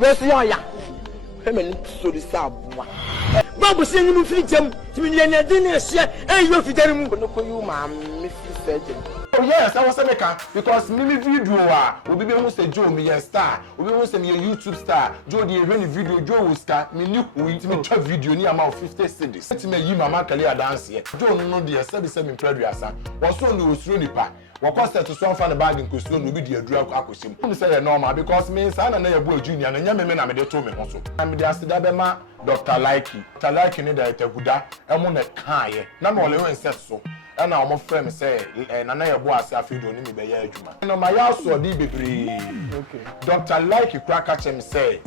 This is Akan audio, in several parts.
Where's your ya? Hemen so the sabwa. Babu sing no free jam, Timian dinner share, and you fit no you, ma'am, Mrs. Surgeon. Oh, yes, I was a maker because Mimi video will be able to Joe me a star, will be able to be a YouTube star, Joe the video, Joe will start, me new intimate video near about 50 cities. Let me Mama Kalia dance here. Joe no dear 77 previous was so new through pa. What cost to some fan bag in Kusun will be the drug acquisition. I'm saying normal because me son and Yeboah Jnr. and young men are told me also. I'm the Astadabema, Dr. Likee. Dr. Likee need a Teguda, and one at Kaye. Number only said so. And now my friend say, and I Yeboah Safi don't need me by Juma. No, my house or DB. Okay. Dr. Likee crack him say,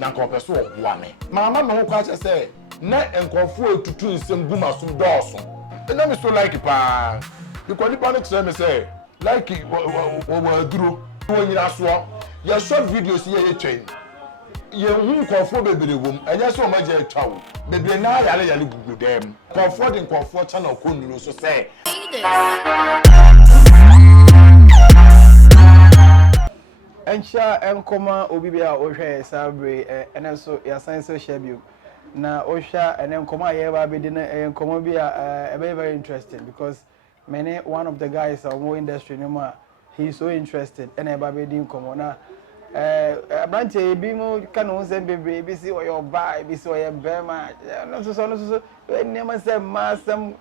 Nanko so wame. Mamma no catch say, net and conform to two some guma some doors. And I'm so like pa. You call the panic say, Likee, what drew when you ask what your short videos here chain. You won't conform baby room, and you're so much a town. Baby, now I look them. Comforting comfort channel couldn't so say. And share and comma Obibia Osha Sabre and also your science schedule. Now Osha and then comma here be dinner and comma be very interesting because many one of the guys are more industry no more. He's so interested and a baby didn't come on. A branch a bimo can send baby see what your buy, be so your Burma. No, so never said master.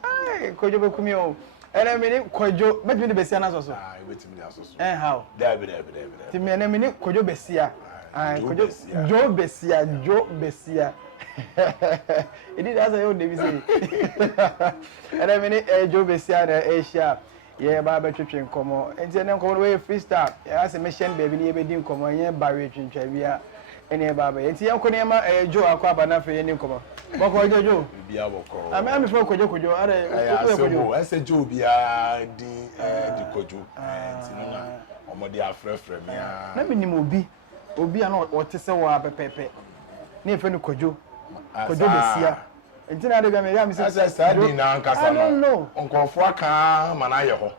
Could you come here? And I mean, could you make me the Bessianas also? I wait me also. And how? There. To me, and I mean, could you Bessia? Joe Bessia. It is as I own David. And I mean, Joe Bessia, Asia. Yeah, Baba Chicken come on. And then come away freestyle. As a mission, baby, never didn't come on. Yeah, Barry Chinchavia. Any Baba. And see, Uncle Nema, Joe, Aquabana for any come on. What Joe? I'm from Kojo. I said, Joe, be the Kojo. And Omodia Frefrem. Let me know, Obi are not what to say, Pepe. Near friend Kojo. Kojo Bessia. Until I don't know. Uncle Fwaka, Manayo.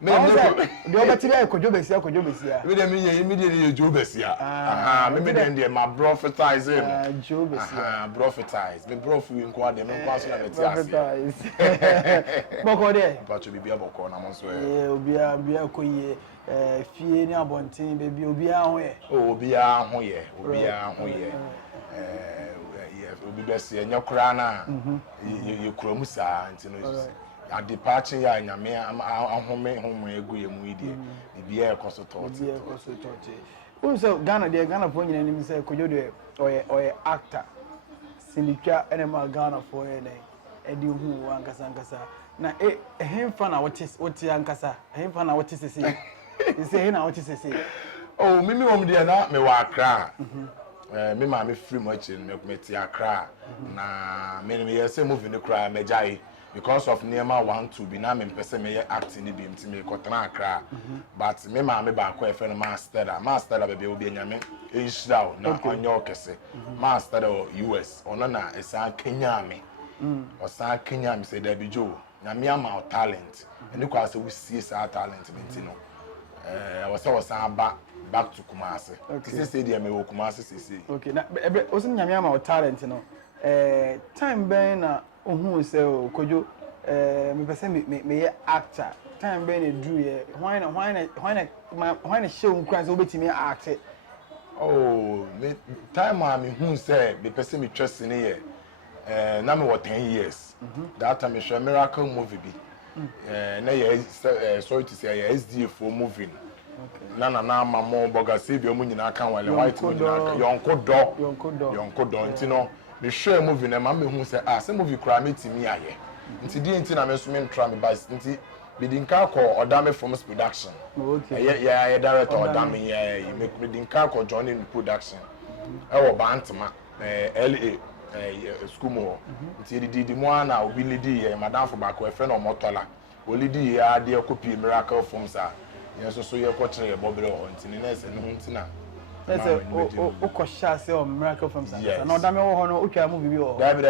The other today, Kojo Bessia. With me immediately, Joe Bessia. Maybe then my prophetize him. Joe Bessia. Prophetize. Me profu inquire them. Prophetize. Boko there. But to be able to corner, I'm swear. Be a coye. Fiena Bontin, baby, Obi Ahoye. Oh, be a hoye. Obi best in your crana, you chromusa, and at departure, ya nyame ahome home egu yemudi bibia consultant who say Ghana dey Ghana for nyina nim say kojo dey or actor sindika enema Ghana for ene edi hu ankasa na him fan na what ankasa him fan na what say you say na what say oh mimi wom dey na me wa Accra me ma me free much in me ti Accra na me say movie no cry me jai because of Nema 1-2 be na me pese me acting ni bi mti me kotana Accra but me ma me ba ko e fe no master baby obi anyame e shiraw na onyo kese master US ono na esa Kenya me o sa Kenya me say da bi jo na me ama talent eni kwa se we see sa talent me nti no was back to Kumasi. Okay. Say dey me wo Kumasi say. Okay. Na o se nyame ama talent no time ben na ohun se o kojo me pese me actor time ben e do ye why na show nkran se obetimi act oh me time am hu se me pese me trust ne ye na me 10 years that time me show miracle movie bi na ye sorry to say ye SDF movie na mama boga se bi omu nyina kan wale white mo nyina yonko do ntino me share movie na ma me hu say say movie kra me timi aye nti di nti na me so me try me bas nti be din ka ko Odame Films production okay yeah director Odame me din ka ko join in production e wo bantama LA school mo nti di mo na obi lidi madam for back e friend o motola o lidi ya de copy Miracle Films yes so ye ko kire bobere o nti ni na se no nti na let's say o ko sha se o Miracle Films na Odame wo ho no o twa movie bi wo dabi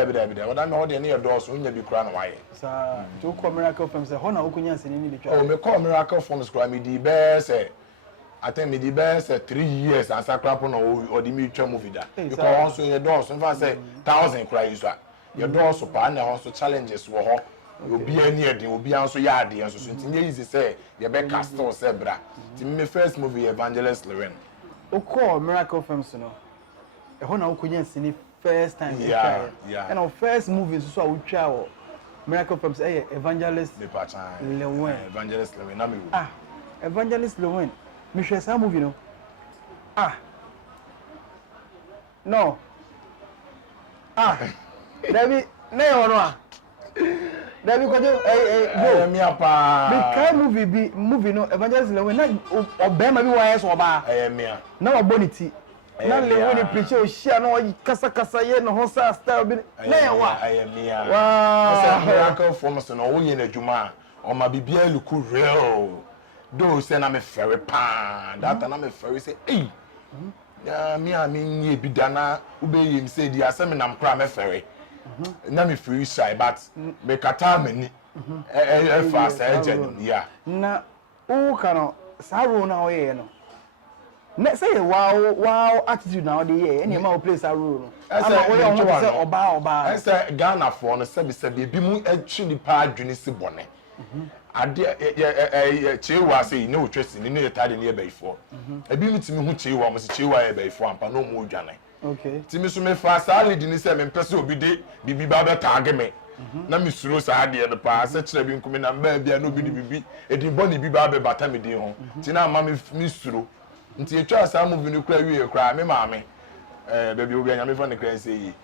Odame ho de ne yodos o nya bi kura na waye sa to ko Miracle Films ho na o kunya se ni bi twa o me ko Miracle Films kura me di be se I think me the best 3 years as a crap on or the mutual movie that. Because also your doors, in fact, say 1,000 cries. Your doors, so partner also challenges were you'll be near the will be also yardy and so something easy say, your back castle zebra. To me, first movie, Evangelist Lilwin. Oko Miracle Films, you know. A whole couldn't see the first time. Yeah. And our first movie is so we travel. Miracle Films, Evangelist Lilwin. Evangelist Lilwin, Evangelist Lilwin. Me share some movie, no. No. David, no. David, go. Me apa. Because movie no. Evangelist Lilwin, na obema bi wa yeso oba. Me. Na oboniti. Na Lilwin ni preach o share no kasa ye no ho sa style bi. Na ye wa. Me. Wow. Miracle Films no wo ye na dwuma. O ma bibia luku real. Do say na me ferry pan. That na me ferry say, "Hey, me ye bi dana ube yim say di asem na mkra me ferry." Na me free shy but me kata me ni. Fast agent yeah. Na o kano sawo na o ye no. Na say wow attitude na o de ye. Any ma o place a role no. Ama o ye on say oba. I say Ghana for no se bi mu atwi ni pa adwene si bone. Ade chewa say no twesi ni no tade ni e bayfo ebi mitimi hu chewa mo se chewa e bayfo ampa no mo dwane okay timi so me fa salad ni se me pese obi de bibi ba be taage me na mi suro sa ade no pa se kire bi nkumi na mba bia no bi bibi edi boni bi ba be bata me din ho ti na ma mi suro nti etwa sa movie no kura wie kura me ma me baby obi anya me fa ne kura say yi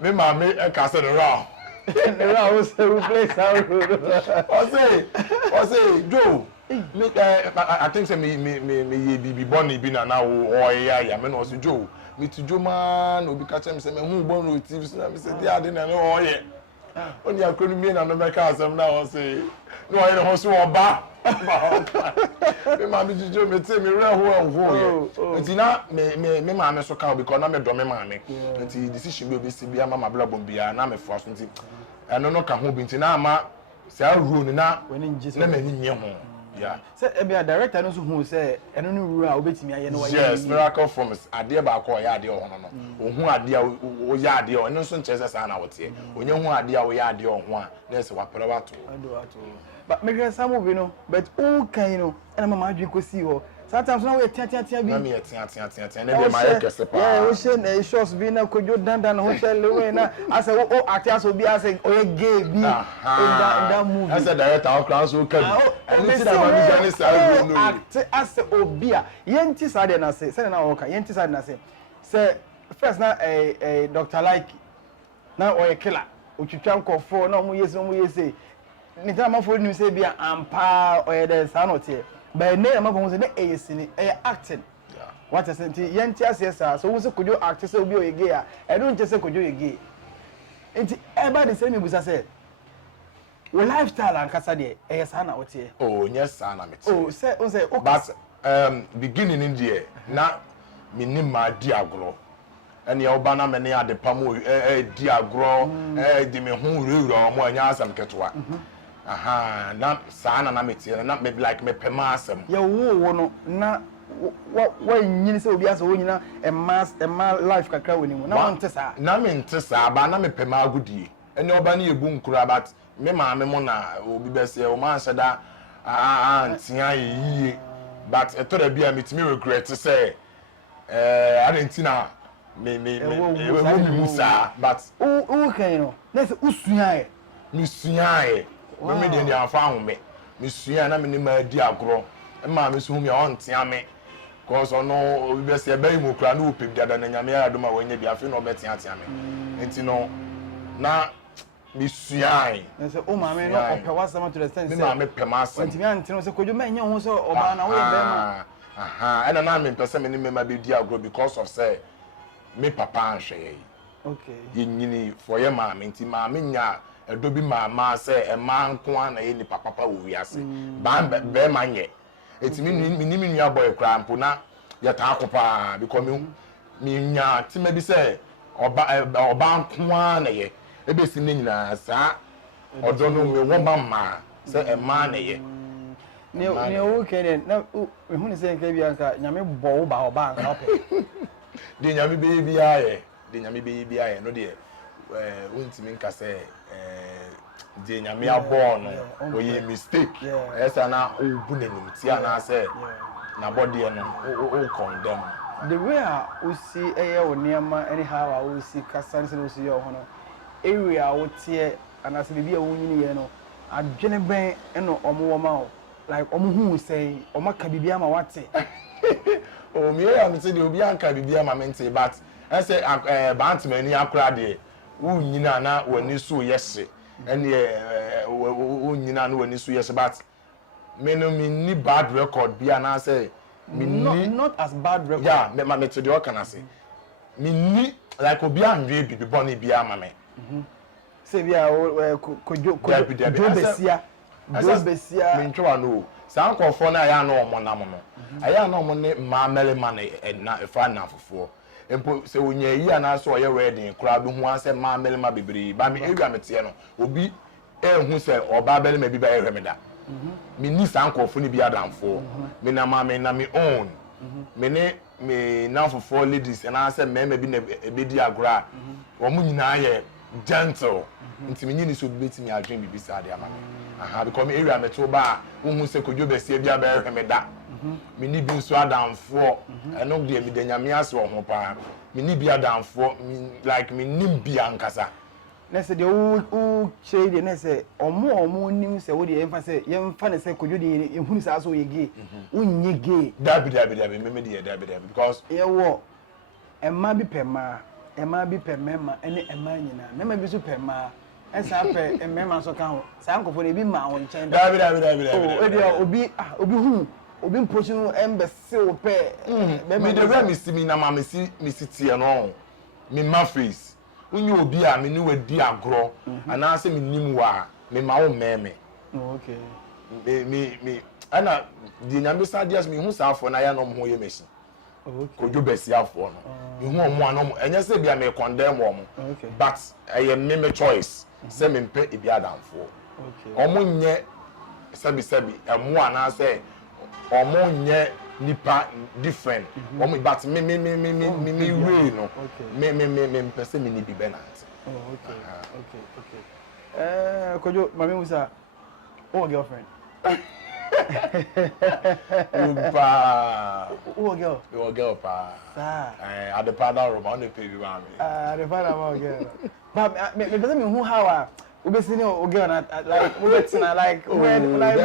me ma me e ka se no ra Never was replace our I say, Joe. I think say me be born be na now or yeah me no say Joe. Me to Joe man obi catch me say me hu born with TV so me say dia dey na no oh yeah. Only akonu me na no make asem na o say no I no so oba. Me ma me Joe me tell me re ho yeah. Nti na me ma me so ka because na me do me ma me. Nti decision be si bia mama blabom bia na me fo so nti eno no ka ho bi nti na ama say rule na na me nye ho. Yeah. Say e be a director no so hu say eno no rule a obetimi aye no wa yes Miracle Films ade ba ko ya ade ho no ohu ade o ya ade o eno so nche say na wote onye hu ade a o ya ade ho a na se wa pere wato but me get some movie no but all kind no and mama adwi ko si ho sometimes now we tia bi na me tia na be my kese pa yeah we say na shots bi na kojo dandan ho share lewe na ase o actor so bi ase o gay bi in that movie as a director o class o can and see that man be just say no act as obi a yenti sade na say na o ka yenti sade na say first na Dr. Likee na o killer o twitwa nkofo na mo yesi ni tama for ni say bia ampa o de sanote but na ma go say na eyesini acting yeah what is it yenti asesa so wo se kojo act say obi o yege a e don che say kojo yege enti eba de say me busa say wo lifestyle an kasa de sana ote oh yes sana me oh say o say but beginning in there na me ni ma di agro ene oba na me ne ade pam di agro di me hu rewura mo anya asam ketwa aha na sana na me tie na me like me pema asam ye wo no na wa nyini se obi asa wo nyina e ma life kakra woni mu na won tesa na me ntesa ba na me pema agudie ene oba na yebu nkura but me ma me mo na obi bese o ma nshada antia yiye but etora bia metimi regret say Argentina me musa but okay no na se usuae me suae me de dia fa ho me suae na me ni ma di agro e ma me so hu me on tia me cause ono obi be se be mu kra na opim dia da na nyame ya do ma wanya bia fe no betia tia me enti no na me suae na se o ma me no opewa sama to the sense me ma me pema asem enti me antino se kojo me nya ho so oba na wo be ma aha and na me pese me ni me ma be di agro because of say me papa anhwe okay yenyini for ye ma me nti ma me nya edobi ma say e ma nko ana ye ni papa wo wiase ba be ma nye eti mi ni nua boy kra mpo na ye ta akopa because me nya ti ma bi say oba nko ana ye ebe si ne nyina sa odo no we wo ma say e ma na ye ne o kene na hu ne se nka bia nka nyame bɔ wo ba oba nka opɛ de nyame be bia ye de nyame be bia ye no de wontimi nka se de nyame abɔ no oye mistake esa na obu nanim ti ana se na body no o condemn the way we see wo niama anyhow we see kasan se no see yo hono area wo tie anase bibia wo nyini ye no adwene ben eno omo ma o like omo hu say omo ka bibia ma wate o me ya me say de obi anka bibia ma mente but I say bantmani akura de wo nyina na wani so yese ene wo nyina na wani so yese but me no me ni bad record bia na say not as bad record. Yeah, me to the can say. Me ni like obi anwe bibi boni bia ma me. Say bia kojo besia. Jo besia. Me ntwa no. Sa nkofo na ya na omo na mo no. Aya na omo ne ma mele ma na efa na fofo. Empo se onya yi ana so ye wedding kura bi hu ase ma mele ma bebere ba me ewia mete no. Obi hu se oba bele ma bi ba ehwe me da. Me ni sankofo ni bi adamfo me na ma me na me own me ne me na for ladies and I say me bi na ebedi agora wo mu nyina ye gentle nti me nyini so bi betimi adwen bibi sa de ama me aha because me area me to ba wo hu se kodwo besie bi aba me da me ni bi nso adamfo eno de me de nyame ase wo ho pa me ni bi adamfo like me nim bi ankasa nese de o chei de nese omo nim se wo de emfa se yemfa ne se kodwo de ehunu sa so yege unye ge dabi me de dabi because yewo emma bi pema mema ene emma nyina mema bi so pema ensa pe emma so ka ho sa nkofo ne bi ma won chen dabi obi hu obi mpochu embassy wo pe me de we mi si mi na ma mi si tie no mi ma face unyi obi a me ni wadi agro ana se me nim wa me ma wo meme okay me ana di nyame sa dias me hu sa afo na ya no mo ye meshi kojo besi afo no me hu omo ano enye se bia me condemn wo mo but I me choice se me mpe e bia damfo omo nye sebi emo ana se omo nye nipa different omo but me way no me person me ni bi benant okay kojo mami musa o girlfriend Your girl pa at the father room on the pay you mami the father girl but me person me who how we be seeing o girl na like we be na like when like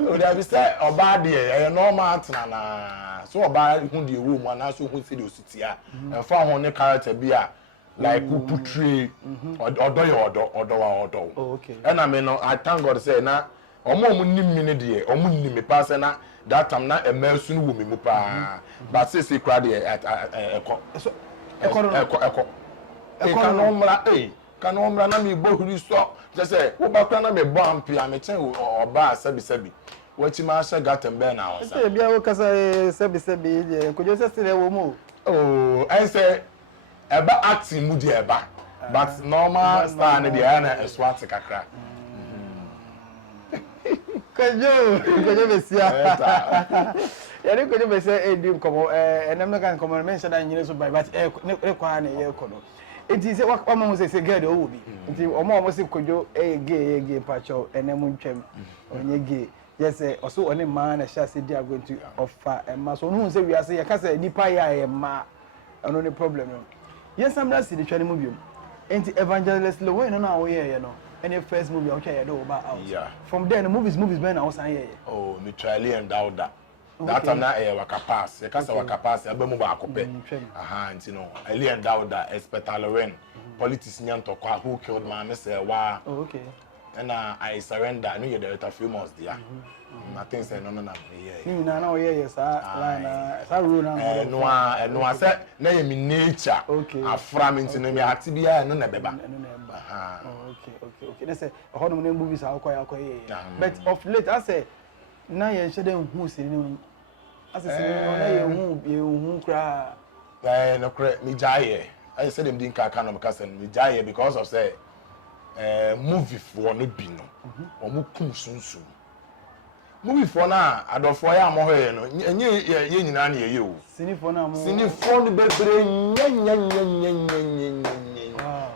o da bi say oba de normal tana na so oba hu de wo mu na so hu se de ositia e fa ho ne character bi a like who portray odo okay and I mean I thank God say na omo nim mi ne de omo nim me pass na that time na emelsu no wo me mu pa but say crowd de eko no mra kana omra na me bohuri so je say wo ba kwa na me bo ampia me chen oba sabi wachi ma sha gatembe na won say bia wo kasa sabi je ko je say wo mu oh I say eba acting mu de eba but normal star ne de na eswat kakra kojo besia yari kojo besia edim komo enem no kan komo men shada nyine so by but ne kwa na ye kono enti se wa ma se girl o bi enti omo se kojo gay pacho enem ntwem onye gay yes also one man na sha se dia going to offer ma so no se wi ase ye ka se nipa ya ma ono ne problem no yes am na see the twani mu biom enti evangelist Lilwin no na wo ye no any first movie I try do about out. Yeah. From there the movies ben I was here. Oh, me try and doubt that. That time na waka pass. You can say waka pass, e be mu ba akope. Aha, you know. Alien doubt that Lilwin. Politics nyan to kwa who killed my me say wa. Oh, okay. And I surrender. No you director famous there. Nothing say no yeah. Na yes sa rule na. No say na ye me nature. Okay. Afra me ntino me atibia no na beba. Aha. Okay. They say how many movies are akoya. But of late I say na ye shede hu siri ni. I say na ye hu kra. No kra me jaye. I said them didn't can no because me jaye because of say movie for no bi no. Omo kum sunsun. movie for na adofo ya mo hoye no enye ye nyina na ye o sinifo na mo sinifo no bebre nya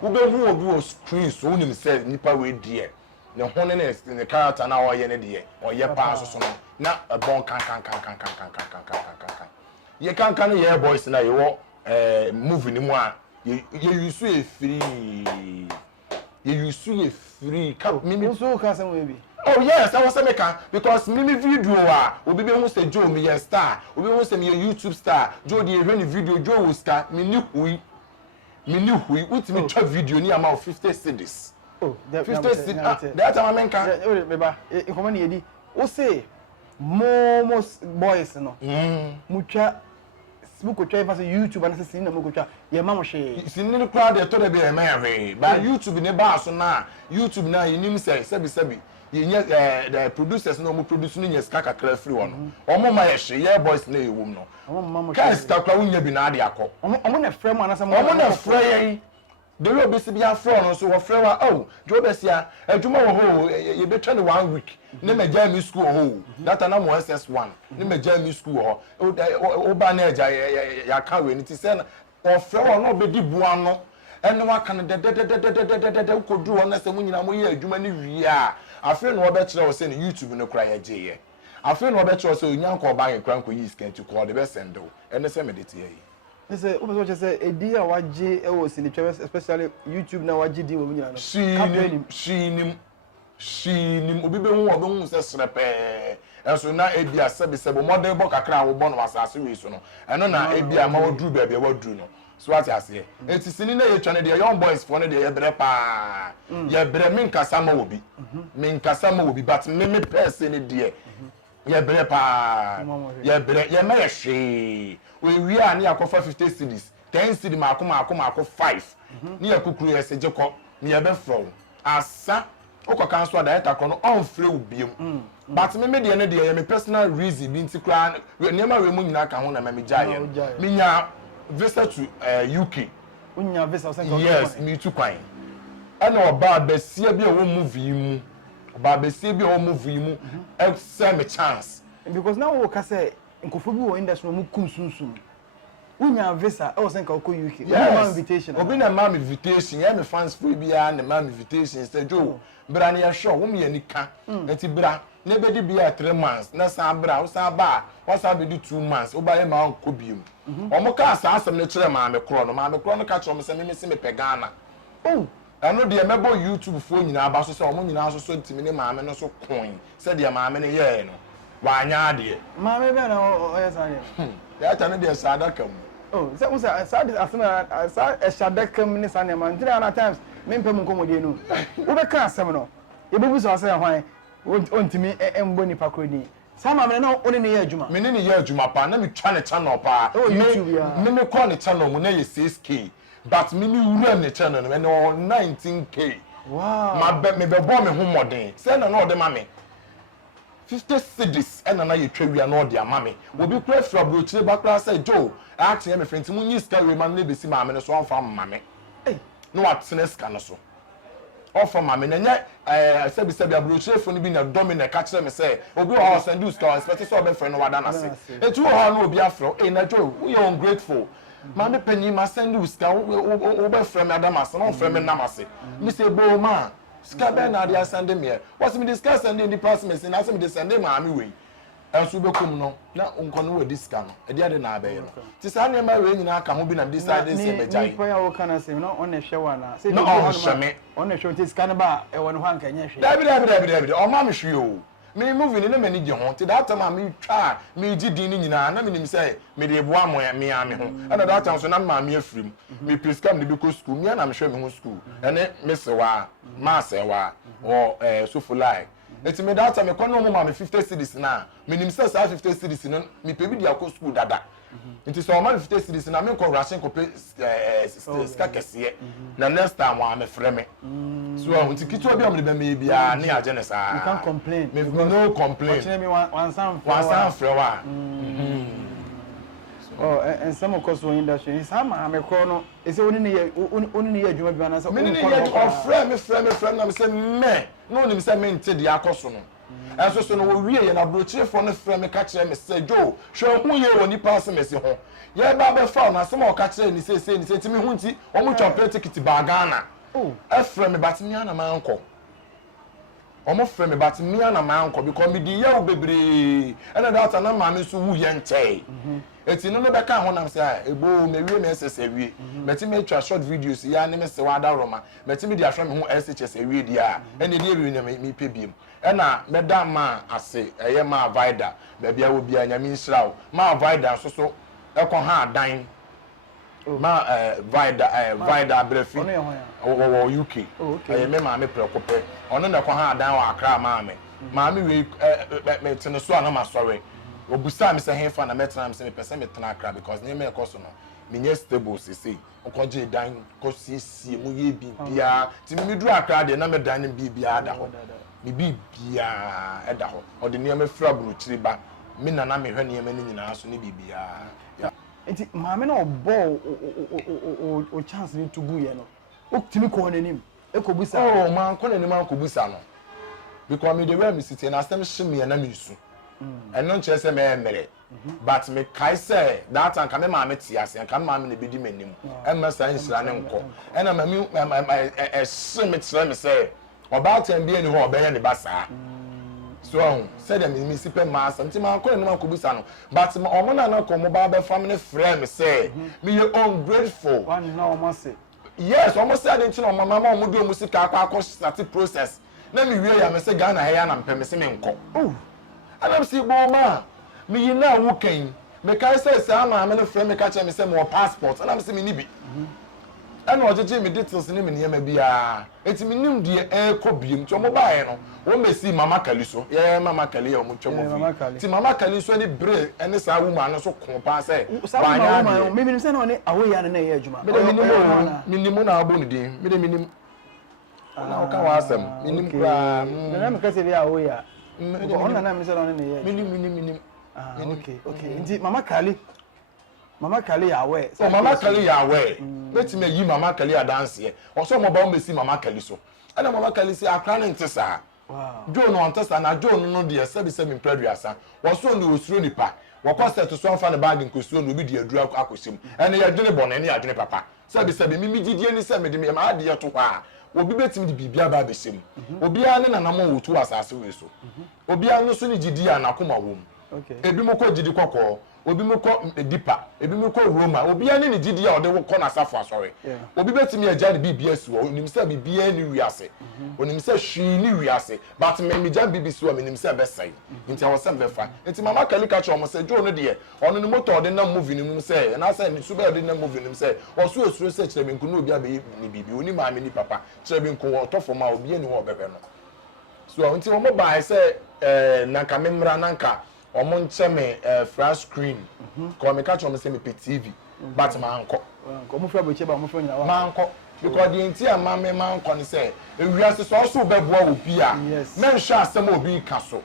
wo be hu obi o screen so unim say nipa we die ne hone ne character na oye ne die oye pa so no na bon kan ye kan ye boys na ye wo movie ni mu a ye yusu e free mimi so ka say we bi. Oh yes, I was making because me video obi be hu say Joe me star, obi hu say me YouTube star, Joe dey run video Joe star, me ni hui, ultimate chop video ni amount 50 cedis. Oh, 50 cedis. That time I mean can. Beba, e come na yedi. O say most boys no. Mutwa smuko twa fa say YouTube and say sin na muko twa. Ye ma mo hwe. Sin ni crowd dey to dey be e ma hwe. But YouTube ne ba so na, YouTube na yinim say sebi. The producers no mo produce no nyes kaka kra free one omo ma ye hye ye boys na ewum no omo guys ka kwa wunya bi na ade akọ omo na frɛ mo anasa mo omo na frɛ ye de lo be si bia frɛ no so wo frɛ wa oh jo be sia adwuma wo ho ye be twa ne 1 week ne ma ja mi school ho that na mo SS1 ne ma ja mi school ho o ba na eja ya ka we ni ti se na wo frɛ wa no be di bua no ene wa kan de ko du ho na se mo nyina mo ye adwuma ni wi a afi no obekire o se ni YouTube no kra ya je afi no obekire o se onyanko oba ye kra nko yi scan to call the best send o ene se medite ye ni se o be so say edi a waje e wo sini twa especially YouTube na waje di wo nyina no shinim obi be hu obi hu se srepe enso na ebi asebisebo model bo kakra wo bo no wasase wi so no eno na ebi ama wodru ba bia wodru no so what you say enti sini na ye twa ne de young boys for ne de ye bre pa ye bre min kasa ma obi but me person ne de ye bre pa ye bre ye ma ye hwe we wi a ne akofa 50 cedis 10 cedi ma akoma 5 ne yakukuru ye se jeko ne ye be from asa okoka so da eta kono on free ubiem but me de ne de ye me personal reason bi nti kra ne ma we mu nyina ka ho na me jaye me nya visa to UK. Unya visa yes, me too kwai. Ana oba besia bi o movie mu. Oba besia bi o movie mu. Exam chance. Because now we can say nkofo bi wo industry mu kum sunsun. Unya visa e o sen ka ko UK. Yes. Invitation. Obi na mam invitation. Ya me fans free bia na mam invitation say Joe. Bra na ya show wo me yanika. Enti bra na be di bia 3 months. Na sa bra wo sa ba. Wo sa be di 2 months. Oba ye ma anko biom. Omo ka asasem ne kire maame kro no ka kire me se me se me pegana oh eno de mebo YouTube fo nyina aba so se omo nyina so so ntimi ne maame no so koin se de maame ne ye no wa anya ade maame be na o yesanye ya ta ne de sada kam oh se usa sada asena sa shada kam ne sane man three other times me mpem nkomode no wo be ka asem no ye bebu so ase hwan ontimi embo ni pakodi sama me no oni ne ye adwuma me ne ye adwuma pa na me twa ne channel pa me call ne channel mu na ye 6k but me wura ne channel no me no 19k wow me be bo me ho modern say na no de ma me 50 cedis and na ye twawia na ode ama me obi kura fra brochire bakra say Joe ask me friend mu nyi ska we man na be si ma me no so amfa ma me no atene ska no so offer mama na nya sebi abrochire fo ni bi na domine ka kire me say obi o send you ska expect so be friend no wada na se etu ho no obi afro na Joe we are ungrateful mama penyi ma send you ska o be friend me adama se no friend me na ma se me say bo ma ska be na dia send me what me discuss send in the process na say me send ma me we enso be kom no na nkono we diska no e dia de na abe no ti sa na ma we nyina aka ho bi na decide say be jai ni pa ya wo kana say no on hwe wa na say no on hwe on hwe ti ska na ba e wo no ho anka nya hwe dabi o ma me hwe o me movie ni na mani je ho ti that time me twa me gi din ni nyina na me nim say me de eboa mo me ame ho na that time so na ma me afrim me prescribe me be school me na me hwe me ho school ene me se wa ma se wa o so for like eti me that time me kono mo ma me 50 cedis na me nim say 50 cedis no me pe bi dia ko school dada nti so ma 50 cedis na me ko ration ko pe ska kese na next time wa me frɛ me so nti kitu obi am de be me bia na ya je ne sa you can't complain me no complain watch me one sound frɛ wa oh and some of course when industry some am ko no e say oni ne ye adwuma bi na say me ne ye frɛ me na me say me no ni me say me nti de akoso no And so no we ye na brochire for no frɛ me ka kyerɛ me sɛ jo hwɛ hu ye wɔ nipa asɛmɛsi ho ye ba be fa na asɛm a ɔka kyerɛ ni sɛ ni sɛ timi hu nti ɔmo twapɛ ticket ba Ghana ɛfrɛ me but me ana ma nkɔ ɔmo frɛ me but me ana ma nkɔ because me di ye wo bebre ɛna data na ma me so wu ye nkyɛe eti no be ka ho nam sɛ ebo me wie me sɛ wie meti me twa short videos ya ne me se wa da roma meti me di ahwɛ me ho SHS wie di a ɛna di ewie na me pe biem ɛna me da ma ase ɛyɛ ma vida ba bia wo bia nyame nhyiraw ma vida so ɛkɔ ha dan ma vida brefi wo UK ɛyɛ me ma me prekope ɔno na ɛkɔ ha dan wa Accra ma me we me tene so ana ma sɔre obusa me say hefa na metena me say me pese me tena Accra because ne me ekoso no me nye stable sisi okoje dan ko sisi mu ye bibia ti me duru Accra de na me dan bibia da ho me bibia e da ho o de ne me fra buru chiri ba me na me hwe ne me nyina so ne bibia enti maame na obo o chance ni to gu ye no o timi ko nanim e ko busa oh man ko nanim an ko busa no because me de we me siti na asem hye me na me su and non chese me emere but me kai say that an ka me ma me tiase an ka me ma me ne bedi manim e ma san hira ne nko e na ma me hye me tire me say about and be any ho obeye ne basa so said them me sipe ma something ma ko ne ma ko busa no but omo na ko mo ba be family friend me say me you ungrateful one na omo say yes omo say dey nti no mama ma omo do omo sika akọ start process na me wie ya me say Ghana he ya na mpem se me nko and I'm see Boma, me you know who came. Me can say, I'm a friend, me catch me say more passports, and I'm see me nibi. And what you me details in him and be it's me name dear air cobium to mobile. One may see Mama Caliso, yeah, Mama Cali or Mucho. See Mama Caliso any bread and this woman so compass. Maybe send on it away and an age. Minimum abundant, minimum. Now can ask them. Minimum because they are away. Okay. Indeed, Mama Kali away. Oh, Mama Kali away. Let me yi Mama Kali a dance here. Also, my bomb see Mama Kali so. And Mama Kali say, I can't enter. Wow. Joe no enter, and Joe no dear 77 previous. Was so no strony pa. What cost to some fan bag in Kusun will be the drug acquisition. And they are doing bon any agony papa. 77 Mimi did any 70 me, my dear to her. Obi betimi di bibia ba besim obi ane na namo wotu asase we so obi anu so ni gidi anakoma wom okay ebi moko gidi kokko obi moko dipa ebi moko roma obi ane ni gidi a ode wokọ na safo asore obi betimi agya ni bibia suo onim se bibia ni wiase onim se hwi ni wiase but me megya bibia suo me nim se besai nti awosem befa nti mama kalika cho mo se jo no de ono ni moto ode na movie ni mu se na say ni su be ode na movie ni mu se osu osuro se kire me nkunu obi abe ni bibia oni ma me ni papa kire me nko otofo ma obi ani ho obebe no so nti mo ba se nanka memra nanka omo nche me flash screen ko me catch omo say me TV but ma anko omo fra boche ba omo fra nyina wa ma anko because the entire ma me ma anko ni say ewiase so so be boa obi a men hwa asem obi ka so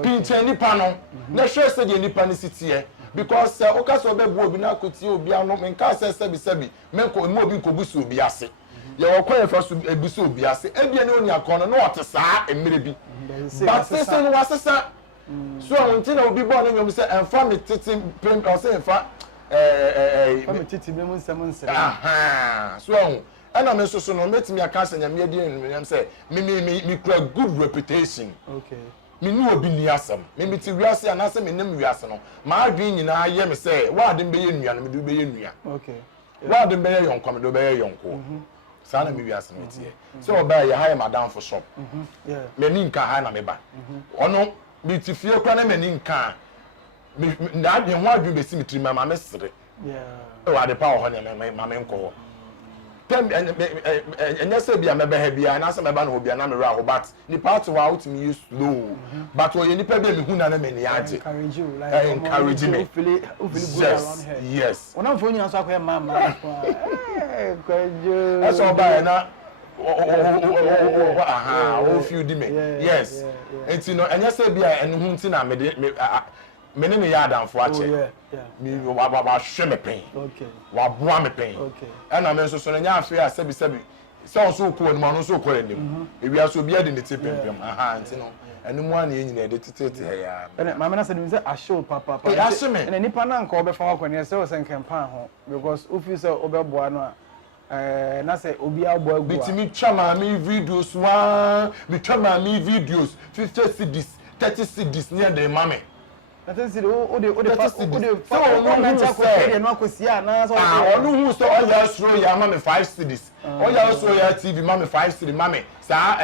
pinche nipa no na hwe se de nipa ni sitie because o ka so be boa obi na akoti obi ano men ka se sebi men ko mo obi ko busu obi ase ye wo kwa fa so ebusu obi ase ebia ne oni akono no ote saa emire bi but se no wasesa so until obi born nyom say enfa me titi pem or say enfa me titi me mun nsem so and am so no metimi aka senya me dey nyam say me kura good reputation okay me nu obi ni asem me ti wiase ana say me nem wiase no ma adwen nyina ye me say wa adem be ye nua no me do be ye nua okay wa adem be ye yonko me do be ye yonko sana me wiase me tie so oba ye hire madam for shop yeah me ni nka ha na me ba ono me ti fie kwa na me ni nka na de ho adwen be si me tri ma me sere yeah wa de pa ho ne ma me nko tem enya se bia me be ha bia na se me ba na obia na me ra ho but ni part wa out me use slow but o ye ni pa bia me hu na na me ni age encourage you like encourage me feel good around here yes ona fo nyina so akwa mama encourage you eso ba na oh feel di me yes enti no enya se bia enu hu nti na me ne ya adamfo ache me wa hwe me pen okay wa boa me pen okay na me so nya afi a sebi se so ko ni ma no so ko ni ewia so bia de ne tipempem nti no enu mu an ye nyina de tete ya mama na say dem say ashow papa and nipa na nka obefa wakone say o sen campaign ho because if say obeboa no na say obi abo agu bitimi twa mama videos wa bi twa mama videos 50 cedis 30 cedis near the mama that is o de so no say no akosia na so onu hu so o ya sro ya mama 5 cedis o ya sro ya TV mama 5 cedis mama sa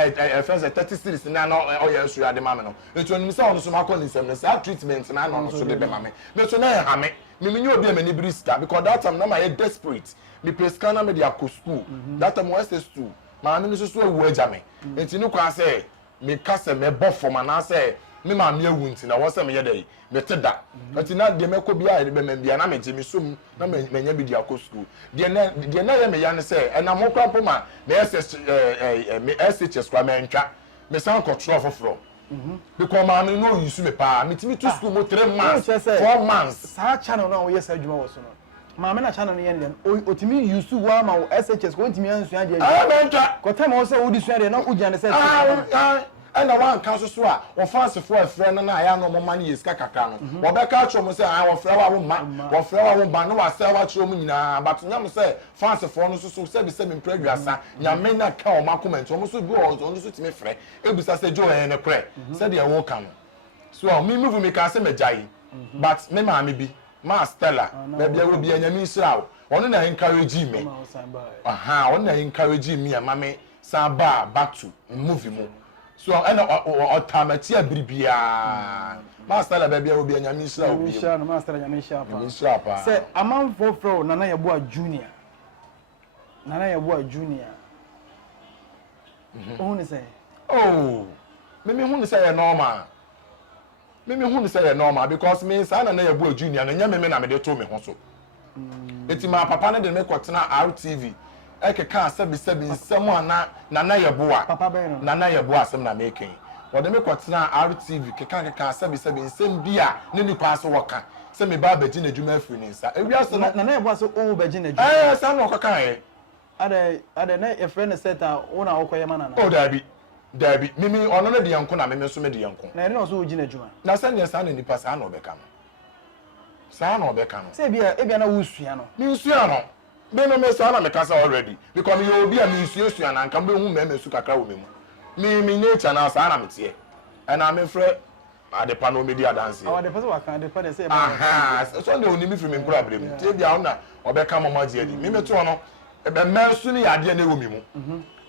first 30 cedis na no o ya sro ya de mama no etu onu say onu so makọ nsem na sa treatment na no so de be mama me so na ya ha me nyi obi amani briska because that time na my desperate me preska na me dia ko school that time was school ma me so ewu aja me enti no kwa say me kase me bo for ma na say me ma me ewu nti na wo say me ye dey me teda enti na de me ko bia be me bia na me je me sum na me nya bi dia ko school de na ye me ya ne say na mo kwa poma me SHS kwa me ntwa me san control foforo because ma me no use me pa me timi to school mo 3 months 4 months sa channel na wo yes adwuma wo so no ma me na channel no ye ne otimi use wa ma SHS ko ntimi ansu ade me ntwa ko time wo say wo di su ade na ugya ne say ana wan kan so a wo fancy for a friend na ya no mo mani yeska kakra no wo be ka cho mo say wo frɛ wa wo ma wo frɛ wa wo ba no wa say wa cho mo nyina but nyam say fancy for no so say be say me mpradwasa nyame na ka o ma comment wo so bi wo so timi frɛ ebisa say jo ne kre say de wo kan so me move me ka say me jai but me ma me bi ma Stella be bia wo bia nyame Israel ono na encourage me ono na encourage me ma me sa ba back to movie mo so ana otamati abiribia master la bia obi anyame Israel obi Israel no master anyame Israel pa say amam for Nana Yeboah Jnr Nana Yeboah Jnr ohun say me hu say normal me hu say normal because me say Nana Yeboah Jnr na nyame me na me de to me ho so eti ma papa na de me kwotena RTV eke ka sebi nsem ana Nana Yeboah papa be no Nana Yeboah asem na making wo de me kwotena RTV keka sebi nsem bia ne nipa so woka se me ba baji na djuma afiri ni nsa ewia so Nana Yeboah so o baji na djuma sa no okaka ade na e friend seta wona wokoye mana na dabi mimi ono na de yanko na mimi so me de yanko na ene no so oji na djuma na se ne sa na nipa sa na obeka no se bia na wusua no mi usua no be no me sa na me kasa already because you obi a me usua na nka be hu me su kakra wo me me nature na sa na me tie and am frɛ adepa no media dance our the person wa kan adepa dey say so dey oni mi free me nkura brem tie bia ona obeka mama je adi me to no be mensu ni ade na ewo mi mu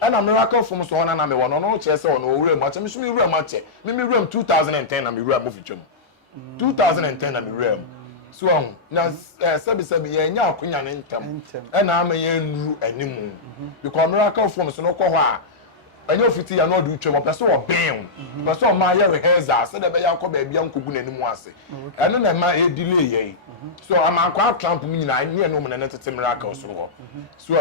and am miracle from so ona na me wono no che se ono owura mu ache me so me wura mu ache me wura 2010 na me wura mu fitwam 2010 na me wura mu so na sabi ye nya akonya ne ntam e na ama ye nuru animu because miracle from so no ko ho a enyo fiti ya no do twem opese wo ben opese o ma ye rehearsal so de be ya ko ba bia nkogu nanimu ase eno na ma e delay ye so ama kwa Trump mi nyina ne no na tete miracle so ho so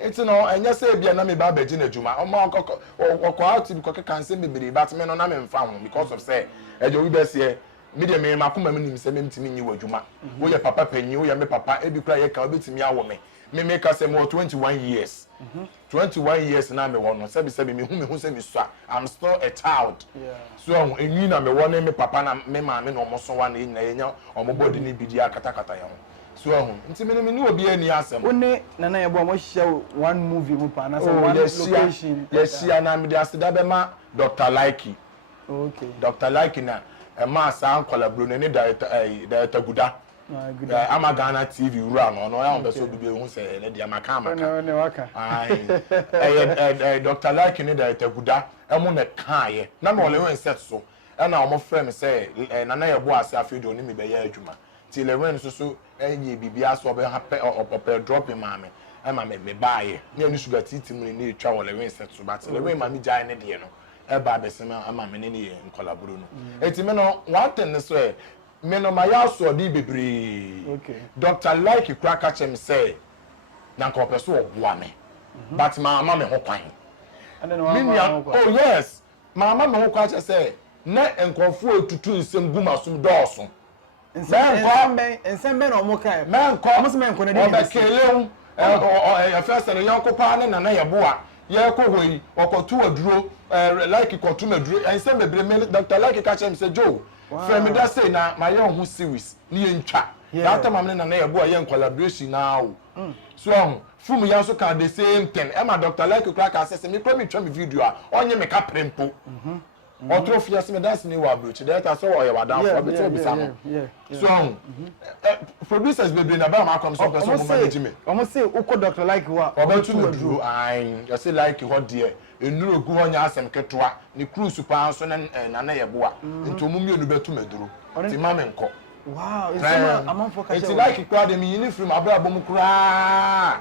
enti no enya se bia na me ba baji na djuma o ma okwa ati bi ko keka nse bebere but me no na me mfa ho because of say ejo wi be se media me makoma me nim se me ntimi nyi wadwuma wo ye papa panyi wo ye me papa ebi kura ye ka obetimi awo me make us more 21 years 21 years na me wono sebi me hu se me so I'm still a child so enyi na me wono me papa na me ma me no mo so wa na nyina ye nya omobodi ni bidi akatakata ya ho so nti me ni obi ani asem one Nana Yeboah mo hye one movie mu pa na say one location yes na me dey asida be ma Dr. Likee okay Dr. Likee na ma sa collaboro ne director guda ama Ghana TV ura no ya on so bibi hu se ne dia maka amaka ne waka Dr. Likee ne director guda emu ne kaaye na me ole wen set so na omo frame say Nana Yeboah ase afedo ni me be ya adwuma ti le wen so enye bibia so be happy drop in mame ama me baaye ne enu sugar titi mu ne etwa ole wen set so but le wen ma mi jai ne de no eba besema ama me ne ye nkolaboro no eti me no one thing ne so me no ma ya so di bebre okay Dr. Likee kraka chem say na nko peso oboa me but ma ama me ho kwan and then oh yes ma ama me ho kwa che say na enkofu otutu nsem gumasum dooso nsem be no mo kai me nko na di obekelew first na yanko pa na Nana Yeboah ye ko hoyi okoto aduro like koto maduro and say bebre me Dr. Likee catch him say Joe from that say na my own series ni entwa that time am na Yeboah ye collaboration now so from you also can the same thing e ma Dr. Likee crack say me me twa me video a onye me ka prempo otro fia se me dance ni wa broach that so oye wadan for beto bisa no so producers bebre na ba ma come some person mo manage me almost say uko Dr. Likee wa obetu maduro I say Likee ho de enuro gu honya asem ketoa ni cruise pa so na Yeboah ntomu mienu betu maduro ti ma me nko wow it's a amount for it's Likee kwa de me yin film abra bom kura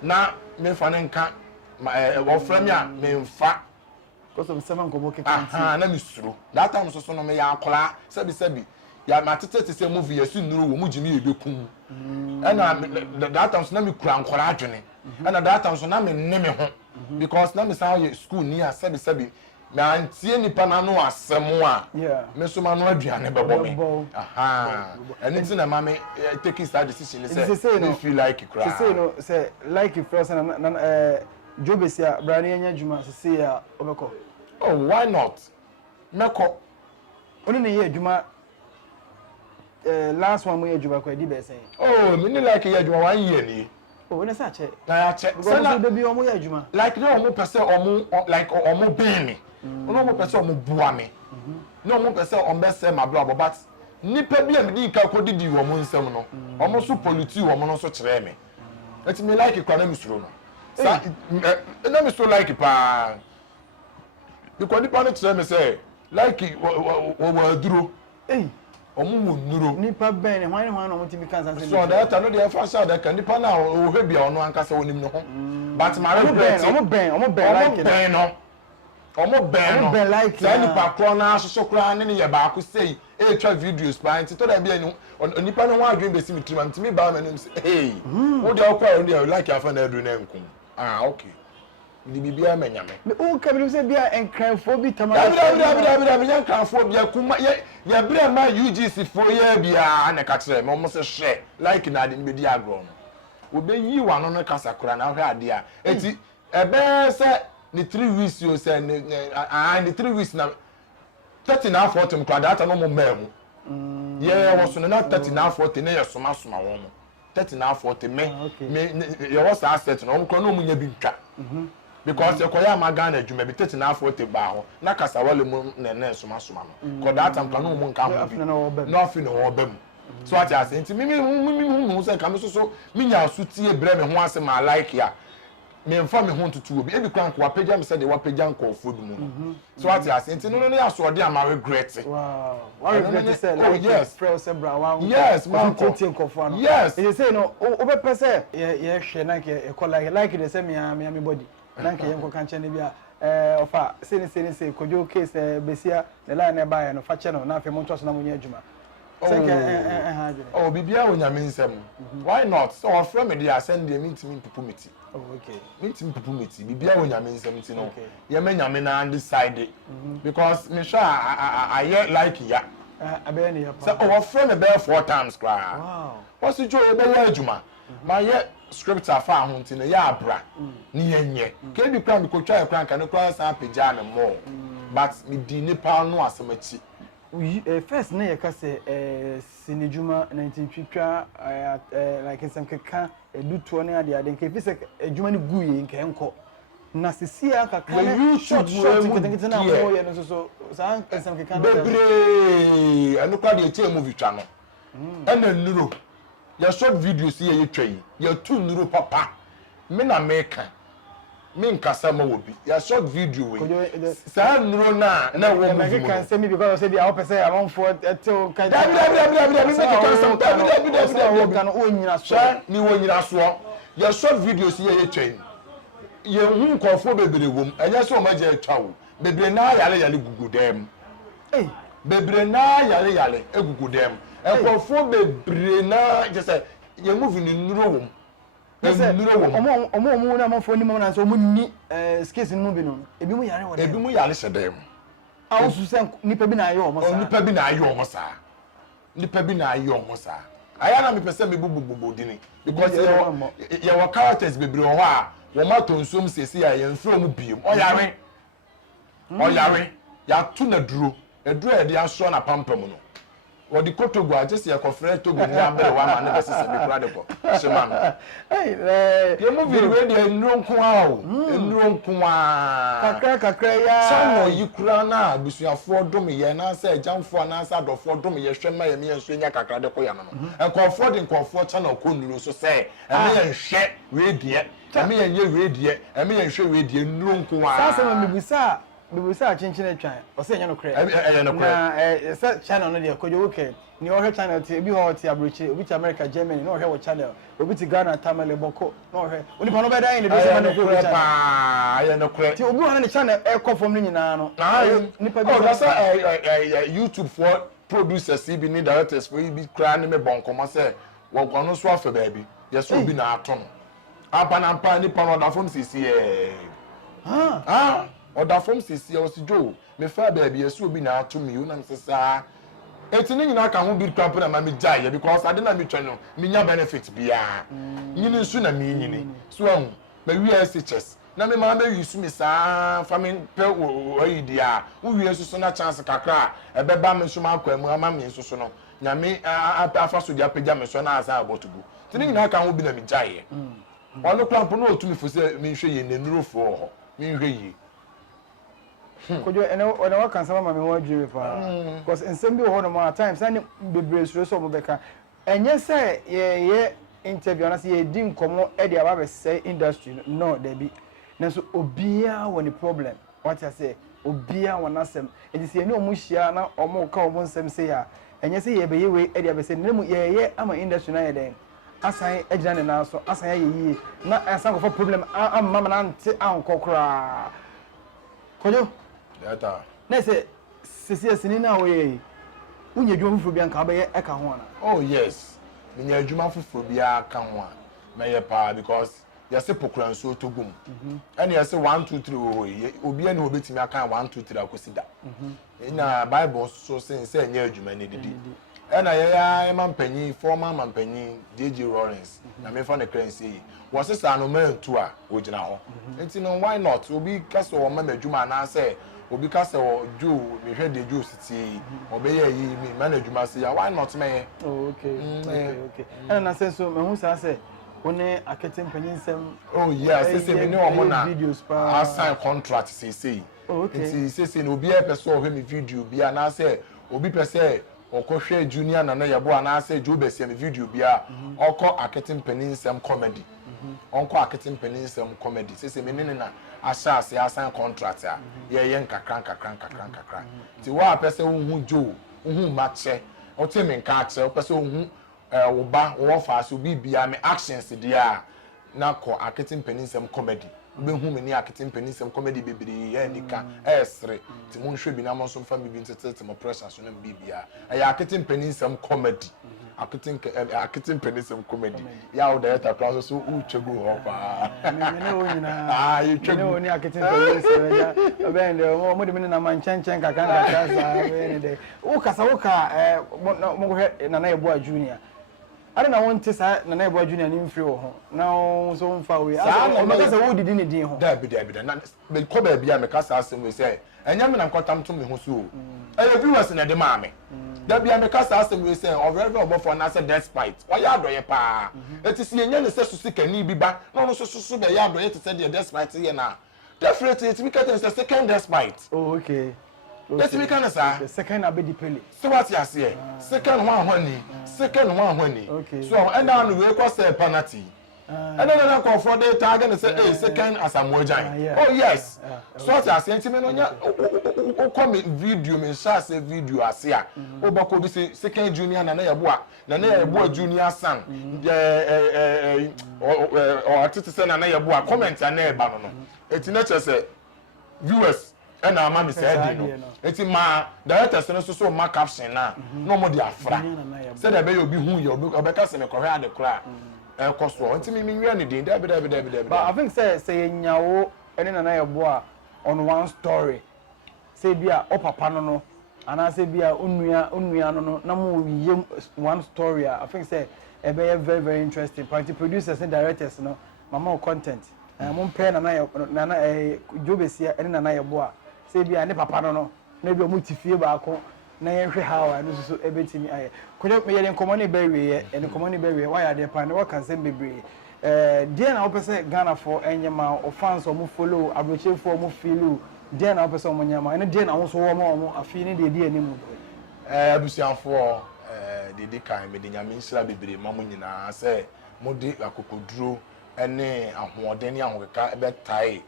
na me fa ne nka wo frame a me mfa because of seven kobo ke na me suro that time so no me ya akola sabi ya matete te say movie ya su nuru wo mu jimi ebekum na that time so na me kura akola adwene na that time so na me ne me ho because na me say school ni a sabi na antie nipa na no asemo a me so ma no aduane bebo me anything na mama taking that decision say me feel like cry say no say Likee first na Joe Besia brani anya juma say ya obeko oh why not meko oni ne ye juma last one mo ye juma kwa di be say oh me ni Likee ye juma 1 year ni oh na sa che na ya che say na be omo ye juma like no omo pese omo like omo ben me omo pese omo bua me no omo pese omo be say ma bla but nipa bi am di ka ko didi wo mo nsem no omo so politi wo mo no so kire me let me Likee kwa na misuro no sa na me so Likee pa because nipa no kire me say Likee wo duro omo nuro nipa ben ne hwan no mutimi kan san so that no dey fashion that kan nipa na o hebi ono ankasa wonim no ho but my regret omo ben Likee no omo ben Likee say nipa kro na asoso kra ne ye ba ko say e twa videos pa nti to da bia ni nipa no ho adwen besi mitima ntimi ba manim say hey wo dey okwa wo dey Likee afa na adru na nkum okay di bibia manyame me o ka bi say bia enkranfo bi tama bi enkranfo bia kuma ye bre ma UGC fo ye bia na ka kire mo se hwe Likee na ade mbedi agro no obeyi wano no kasa kura na hwe ade a enti ebe se ni 3 weeks yo se ni 3 weeks na 30 na 40 mkwa data no mo memu ye wo so na 30 na 40 na ye soma wo mo 30 na 40 me ye wo sa asset no mkwa no munya bi ntwa because e koya magana adwuma bi 30 na 40 ba ho na kasa wale mu na soma no ko data mkwa no mu nka ho bi no afi no wo bam so ati ase nti mimi se kam so minya asutie bre me ho ase ma Likee a me mfa me ho tutu obi ebi kwan ko apagya me se de wapagya nko fodu mu so ati ase nti no ya so de ama regret wow why regret say like yes friend say bra one yes man ko nko fo no yes you say no o be pese ye hwe na ke e ko like dey say me body na ke yenko kan chene bia ofa say kojo case besia the line na buy no fa che no na afi mo ntoso na mo nya adwuma oh bibia onyame nsem why not so our friend me dey send dey meet me pupumiti oh okay meet me pupumiti bibia onyame nsem ti no ye me na decide because me sure I Likee ya abey ne ya so our friend me be 4 times cry wow what's the joy be ya adwuma ma ye script afa ho nti no ya abra ni yenye ke bi kran ko twa kran kan ko san pagya me mo but me di nipa no asemachi first na yeka say sinijuma 19 twitwa like some keka eduto ne ade nke fi say ejuma ni guye nke enko na sisia kaka na short nke na mo ye no so san some keka na bebre anu kwa de tie movie twa no ena nuro ya short videos ye twai ya tu nuro papa me na meka me nkasa ma wobi ya short video we sa nuro na wo movie me can say me because say I hope say I want for till me can some ni wo nyina so ya short videos ye twai ye hu nkofo bebre wom enya so ma je atwa wo bebre na yale gugu dem bebre na yale egugu dem nkofo bebre na je say ye movie ni nuro wom omo na mafo ni mo na so mo ni skills no bi no ebi mu yare wo ebi mu yare sedem awusu se nipa bi na ayo omo sa nipa bi na ayo omo sa aya na me pese me bububu dini because ye wa characters bebre ho a wo ma to nsom sesi ya ye mfro mu biem oyare ya tu na duro eduro e de aso na pampam no wo di kotogo agese ya kofre togo ni ambere wa ma na besese bi kura de ko shema no ye mu bi we de enuro nko a o enuro nko a kakra ya samo yi kura na abusuafo dom ye na sa jamfo na sa adofo dom ye hwema ye me enso nya kakra de ko ya no enkofo de nkofo channel ko nuro so se eme ye hwe we die eme ye ye we die eme ye hwe we die enuro nko a sasa me bibusa chinchine twan o se nya no kre na se channel no de kojo okay ni o he channel ti bi ho ti abrochi obi ti America Germany no he wo channel obi ti Ghana Tamale Boko no he oni pa no be dan ni do se ma no kre aye no kre ti obi ho na channel e ko fom ni nyina no ni pa bi that's YouTube for producers bi ni directors for bi kra ni me bonkomo se wo kono so afa ba bi yes obi na ato no apa ni pa no da fom sisi oda fom sisi o si jo me fa ba bi yes obi na ato mi una nsesa eti ni nyina ka ho bi kamp na ma mi jai because ade na mi twa no mi nya benefit bia nyini nsu na mi nyini so ahu ma wi SHS na me ma wi su mi sa fa mi pe oyidia wo wi su na chance kakra e be ba me so ma kwa mu ama mi su no nya me afa so dia pagya me so na asa abotugu ti ni nyina ka ho bi na mi jai ono kamp no otumi fo se mi hwe ye nenuro fo ho mi hwe yi kojo ene wa kan sama ma me wa dwere pa because ensem bi ho no more times na bebre suro so mo beka enye se ye interview na se ye di nkomo e de aba be say industry no there be na so obia woni problem what I say obia wona asem e di se ni omu hia na omu ka omu nsem se ya enye se ye be ye we e de aba se ne mu ye ama industry na ye den asan ejina ne na so asan ye yi na asan ko for problem amma na nte ankokra kojo Yata. Na say sisi na we unye dwuma fufu bia nka ba ye eka ho ana. Oh yes. Minya dwuma fufu bia aka ho a. Na ye pa because yase pokran so togum. And yase 1 2 3 obi ani obetimi aka 1 2 3 akosida. Na Bible so say enya adwuma ne didi. And ya mampanyi former mampanyi DJ Lawrence. Na me fa ne currency. Was say no man to a ogina ho. Enti no why not? Obi kase o mama adwuma na say obi kase o Ju me hwe de Ju city obeye yi me management say why not me okay and na say so me hu say one aketem panyinsem oh yes say me ne omo na assign contract say okay say no obi e person o hwe me video bia na say obi person okohwe junior na Yeboah na say Ju besia me video bia okọ aketem panyinsem comedy onko aketem panyinsem comedy say me ne na asase asan contract a ye nkakran ti wa pese hu jo hu matche o te me nka ache o pese hu wo ba wo fa so bibia me actions dia na ko aketem panisem comedy be hu me ni aketem panisem comedy bebiri ye nika esre ti mo nhwe bi na mo so fa bibi ntete mo pressure so na bibia ya aketem panisem comedy aketem panisem comedy ya o director class so uchegu ho pa me wo nyina you chegu ni aketem panisem ya obende mo de me na manchenchen kakanga kasa we de wo kasa wo ka mo hwe na Yeboah Jnr I don't know want to say na Yeboah Jnr ni mfiri wo ho na so mfa we o me kasa wo didi ni din ho da bi na me ko ba bia me kasa asem we say enya me na nkotam to me ho so e viewers na de ma me da bia me kasa asem we say o very obofo na say despite why adoye pa etisi enya ne se susika ni bi ba no so be ya adoye to say the despite ye na definitely it because it's the second despite oh okay let's make an answer the second abedi pele so what you say second one hwani okay so and now we call say penalty and then call for the target and say hey second asamojan oh yes so what you say ntime no nya o come video me share say video asia o bako bi say second junior na Yeboah Jnr san o atete say na Yeboah comment na e ba no etina che say viewers and na ma me say di no eti ma directors no so ma caption na no mo di afra say da be obi hu ye obeka se me kohwe ade kra e koso enti me nwie ne din da be but I think say nyawo ene na Yeboah on one story say bia o papa no ana say bia onua no na mo yem one story I think say e be very very interesting party producers and directors no mama content mo mpɛ nana Joe besia ene nana Yeboah say bia ne papa no na bia mo tifie baako na yenhwe hawa no so ebetimi aye kojo me yele nkomo ne bewie ene nkomo ne bewie wa ya de pa ne waka nsem bebre dia na opese Ghana for enyema o fans o mo follow abroche for mo feel dia na opese o mo nyama ene dia na wo so wo mo afi ne de di animu abusianfo de kan me de nyame nsira bebre ma mo nyina se mo de akokoduro ene ahoɔden ne ahokeka betai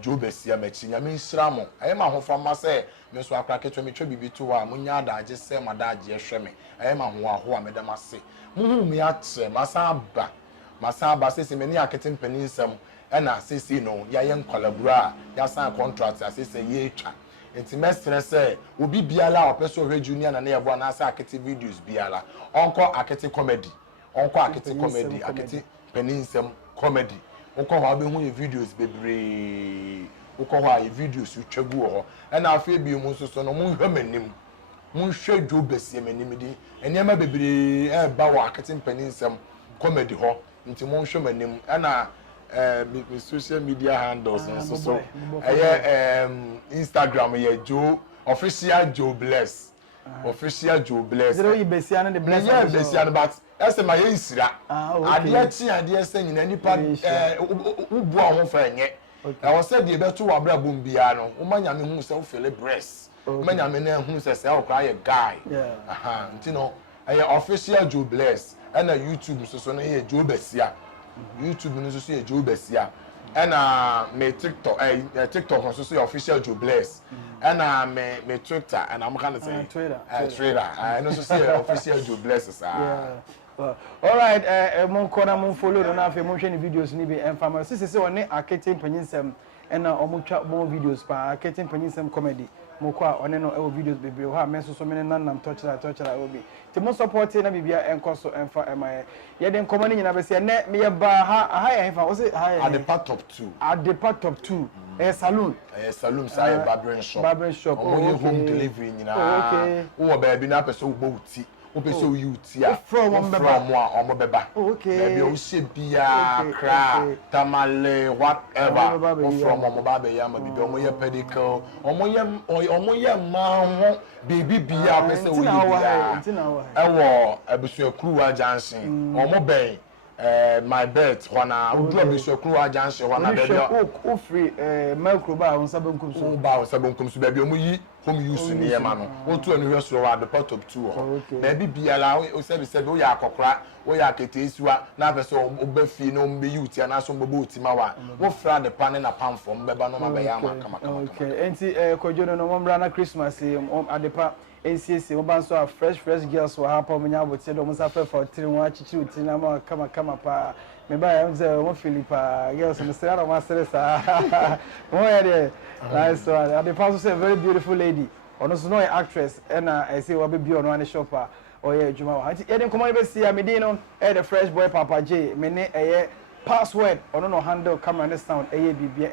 Joe besia mechi nyame nsira mo ma hofa ma se me so akra ketwa me twa bibi to a munya adagye se madagye hwe me ma ho aho a medam ase muhu me atre masa ba se me ne akete mpani nsam na sisi no ya yen collabora ya sign contract asese ye twa enti mestre se obi biala opeso Juju Junior na Yeboah na asa akete videos biala onko akete comedy akete pani nsam comedy onko ho abehu ye videos bebre onko ho ye videos utwagu ho na afa bi mu nso no mu hwe manim mu hwe Joe besie manim di enema bebre ba wa akete pani nsam comedy ho nti mu hwe manim na me social media handles so Instagram ye Joe official Joe Bless official Joe Bless zero ibesia na the bless yeah ibesia but ese ma ye nsira ade se nyina nipa ubu ahun fa enye na wo se de beto wa bra bom bia no wo manya me hu se wo feel breast manya me na hu se wo kra ye guy nti no official Joe Bless na YouTube so no ye Joe Besia YouTube no so ye Joe Besia me TikTok no so official Joe Bless me Twitter and I'm kind of say Twitter no so official Joe Bless all right mon kona mon follow no na fe mon hwe ni videos ni bi enfama sisi one akete panyinsem na omutwa more videos pa akete panyinsem comedy mokwa one no e videos bebre ho a menso so mene nanam touchra obi ti mo support na bibia enkoso enfa emaye ye den komani nyina be se ne me ye ba ha ya enfa o se ha at the part top 2 salon say barbering shop oh home delivery nyina wo ba bi na person wo uti o pese o yuti a from a omo beba baby o se bia kra tamale whatever from omo baba ya ma bibi omo ye pedicle omo ye ma ho baby bia pese o yuti ewo Yeboah Jnr omo ben my bet wana udro Yeboah Jnr wana baby o free microba on sabonkum so baby omo yi home use ni ema no otu anu hweso wa the part of 2 baby biala o se o ya akokora o ya akete esiwa na pese o ba fi no mbe yuti na so mbo uti ma wa wo fra the pan na pan from beba no ma ba ya ma kama okay enti kojono no mbra na Christmas adepa NCC mo ban so a fresh girls wa hapa mo nya bote do mo sa fe for 3 wa chichi uti na ma kama pa me ba ya nze mo Philippa girls no sera ma seresa mo ya de nice one adepa so say very beautiful lady ono so no actress na I say wa be bi ono an shopper o ye adwuma wa ati ye den komo be sia me din no the fresh boy Papa J me ne password ono no handle camera and sound bibia